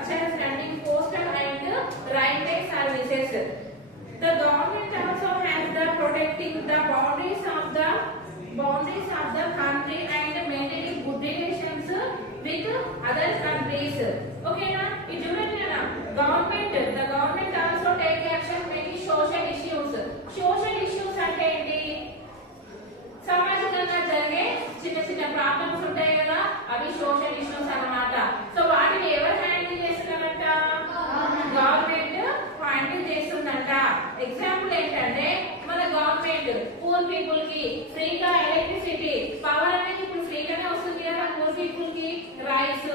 such as running postal and railway services. The government also has the protecting the boundaries of the country and maintaining good relations with other countries. Okay na? The government also take action many social issues. Social issues అంటే ఏంటి? సమాజంలో జరిగే చిన్న చిన్న problems ఉంటాయి కదా, అవి social issues అన్నమాట. సో వాటిని ఎవరు హ్యాండిల్ చేస్తున్నారంట? గవర్నమెంట్ హ్యాండిల్ చేస్తుందంట. ఎగ్జాంపుల్ ఏంటంటే మన గవర్నమెంట్ పూర్ పీపుల్ కి ఫ్రీగా ఎలక్ట్రిసిటీ పవర్ అనేది ఇప్పుడు ఫ్రీగానే వస్తుంది కదా పూర్ పీపుల్ కి. రైస్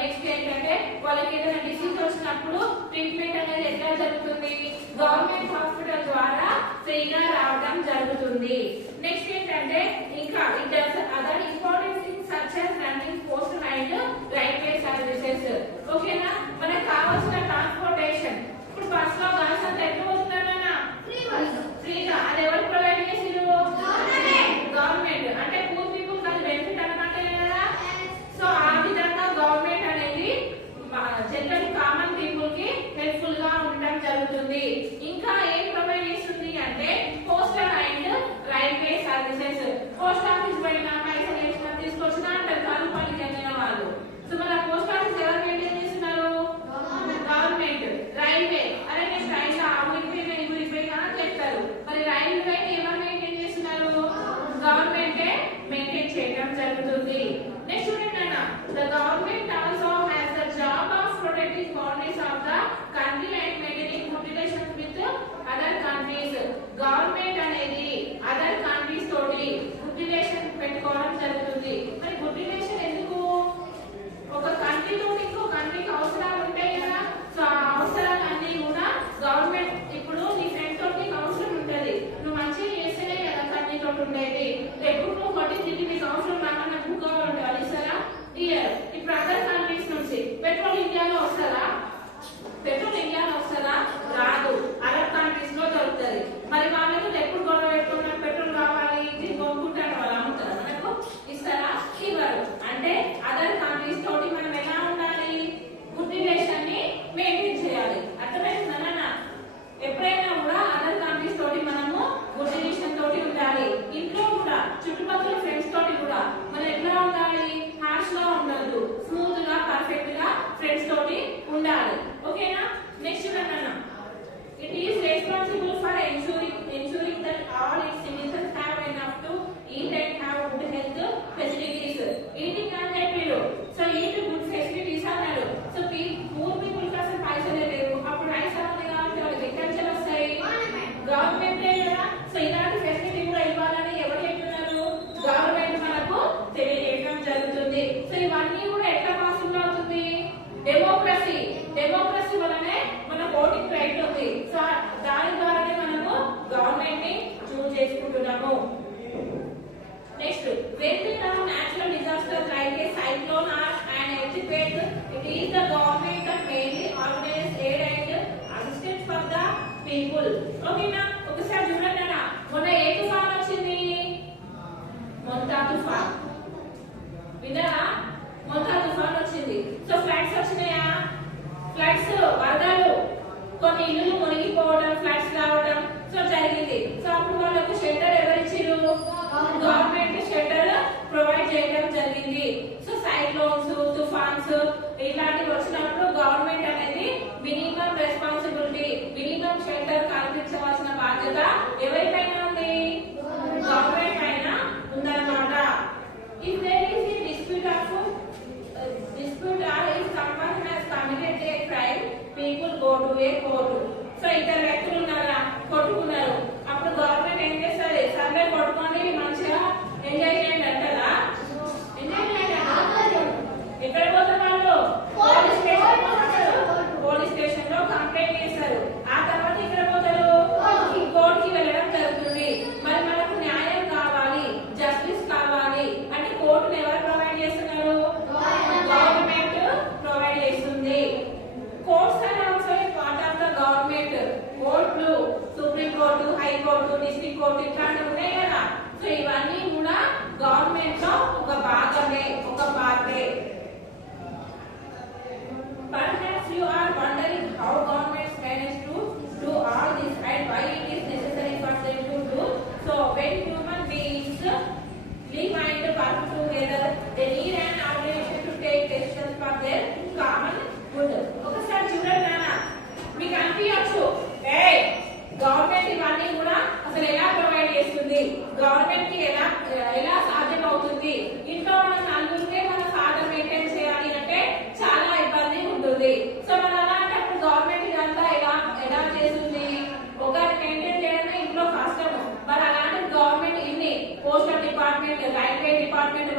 నెక్స్ట్ ఏంటంటే వాళ్ళకి ఏదైనా డిసీజ్ వచ్చినప్పుడు ట్రీట్మెంట్ అనేది ఎట్లా జరుగుతుంది? గవర్నమెంట్ హాస్పిటల్ ద్వారా ఫ్రీగా రావడం జరుగుతుంది. నెక్స్ట్ ఏంటంటే ఇంకా it does other important things such as running postal and railway services. ఓకేనా? మనకు కావాల్సిన ట్రాన్స్పోర్టేషన్ ఇప్పుడు బస్ లో గర్ల్స్ అంతా ఎట్లా పోతున్నారన్నా ఫ్రీగా. అది ఎవరు ప్రొవైడ్ చేసిరు? గవర్నమెంట్. అంటే పూర్ పీపుల్ అది బెనిఫిట్ అన్నమాట కదా. సో ఆ విధంగా గవర్నమెంట్ అనేది జనరల్ కామన్ పీపుల్ కి హెల్ప్ఫుల్ గా ఉండడం జరుగుతుంది. ఇంకా ఏం ప్రొవైడ్ చేస్తుంది అంటే postal and railway services. Post office పైన పైసలు వేసిన తీసుకొచ్చిన అంటారు కాలుపల్లి చెందిన వాళ్ళు. సో మన పోస్ట్ ఆఫీస్ ఎవరు మెయింటైన్ చేస్తున్నారు? గవర్నమెంట్. రైల్వే అరే నేను రైలు ఊరిపోయినా చెప్తారు. మరి రైల్వే ఎవరు మెయింటైన్ చేస్తున్నారు? గవర్నమెంటే మెయింటైన్ చేయడం జరుగుతుంది. నెక్స్ట్ చూడండి అన్న, the government also has the job of protecting boundaries of the country and maintaining good relations with other countries. Government అనేది అదర్ కంట్రీస్ తోటి గుడ్ రిలేషన్ పెట్టుకోవడం జరుగుతుంది. మరి గుడ్ రిలేషన్ ఎందుకు? ఒక కంట్రీ తోటి ఇంకో కంట్రీకి అవసరాలు ఉంటాయి కదా. సో ఆ అవసరాలన్నీ కూడా గవర్నమెంట్ ఇప్పుడు నీ ఫ్రెండ్ తోటి అవసరం ఉంటది, నువ్వు మంచిగా చేస్తేనే కదా కంట్రీ తోటి ఉండేది. ఎప్పుడు నువ్వు కొట్టి నీకు అవసరం రాకుండా బుక్ కావాలంటే వాళ్ళు ఇస్తారా? ఇయర్. ఇప్పుడు అదర్ కంట్రీస్ నుంచి పెట్రోల్ ఇండియాలో వస్తారా? పెట్రోల్ ఇండియాలో వస్తారా? రాదు. అదర్ కంట్రీస్ లో దొరుకుతుంది. మరి వాళ్ళతో ఎప్పుడు గొడవ పెట్టుకున్నా పెట్రోల్ కావాలి ఇది కొనుక్కుంటారు, వాళ్ళు అమ్ముతారా? మనకు ఇస్తారా? ఇవ్వరు. అంటే అదర్ కంట్రీస్ తోటి మనం ఎలా ఉండాలి? గుడ్ రిలేషన్ ని మెయింటైన్ చేయాలి. అర్థమైందన్న? ఎప్పుడైనా కూడా అదర్ కంట్రీస్ తోటి మనము గుడ్ రిలేషన్ తోటి ఉండాలి. ఇంట్లో కూడా చుట్టుపక్కల ఫ్రెండ్స్ తోటి కూడా మనం ఎట్లా ఉండాలి? హార్ష్ గా ఉండదు, స్మూత్ గా పర్ఫెక్ట్ గా ఫ్రెండ్స్ తోటి ఉండాలి. ఓకేనా? నెక్స్ట్ చూడండి, it is responsible for ensuring that all its citizens have enough to eat and have good health facilities. Eating and చెప్పారు. సో eat good facilities అన్నారు. సో పూర్ పీపుల్ కోసం పైసలు లేవు, అప్పుడు రైస్ అవన్నీ కావాలంటే వాళ్ళకి ఎక్కడి నుంచి వస్తాయి? గవర్నమెంట్ కదా. సో ఇలాంటి ఫెసిలిటీ కూడా ఇవ్వాలని ఎవరు చెప్తున్నారు? గవర్నమెంట్ మనకు తెలియజేయడం జరుగుతుంది. సో ఇవన్నీ కూడా ఎట్లా పాసిబుల్ అవుతుంది? డెమోక్రసీ. డెమోక్రసీ వల్లనే మన ఓటింగ్ రైట్ ఉంది. సో దాని ద్వారానే మనము గవర్నమెంట్ ని చూస్ చేసుకుంటున్నాము. Next, when there are natural disasters like a cyclone or an earthquake, it is the government that mainly organizes aid and assistance for the people. ఓకేనా? ఒకసారి చూడండి అన్న, మొన్న ఏ తుఫాన్ వచ్చింది? మొంతా తుఫాన్. విన్నారా? మొంతా తుఫాన్ వచ్చింది. సో ఫ్లడ్స్ వచ్చినాయా? ఫ్లడ్స్, వరదలు, కొన్ని ఇల్లు మునిగిపోవడం, ఫ్లడ్స్ రావడం సో జరిగింది. సో అప్పుడు వాళ్ళకు షెల్టర్ ఎవరిచ్చిరు? గవర్నమెంట్ షెల్టర్ ప్రొవైడ్ చేయడం జరిగింది. సో సైక్లోన్స్, తుఫాన్స్ ఇలాంటివి వచ్చినప్పుడు గవర్నమెంట్ అనేది మినిమం రెస్పాన్సిబిలిటీ, మినిమం షెల్టర్ కల్పించవలసిన బాధ్యత ఎవరిపైన ఉంది? గవర్నమెంట్ పైన ఉందన్నమాట. If there is a dispute or if someone has committed a crime, people go to a court. So ఇద్దరు వ్యక్తులు ఉన్నారా, కొట్టుకున్నారు. అప్పుడు గవర్నమెంట్ ఏం చేస్తుంది? సర్వే కొట్టుకొని మంచిగా ఎంజాయ్ చేయండి అంటారా? ఎంజాయ్ చేయండి. ఎక్కడ పోతారు వాళ్ళు? పోలీస్ స్టేషన్ లో కంప్లైంట్ చేస్తారు. ఆ తర్వాత ఇక్కడ పోతారు, కోర్టుకి వెళ్ళడం జరుగుతుంది. మరి మనకు న్యాయం కావాలి, జస్టిస్ కావాలి అంటే కోర్టును ఎవరు ప్రొవైడ్ చేస్తున్నారు? గవర్నమెంట్ ప్రొవైడ్ చేస్తుంది. Courts are also a part of the government. కోర్టులు, supreme court, high court, district court ఇట్లాంటివి ఉన్నాయి కదా. సో ఇవన్నీ కూడా గవర్నమెంట్ లో ఒక భాగమే, ఒక పార్టే. Perhaps important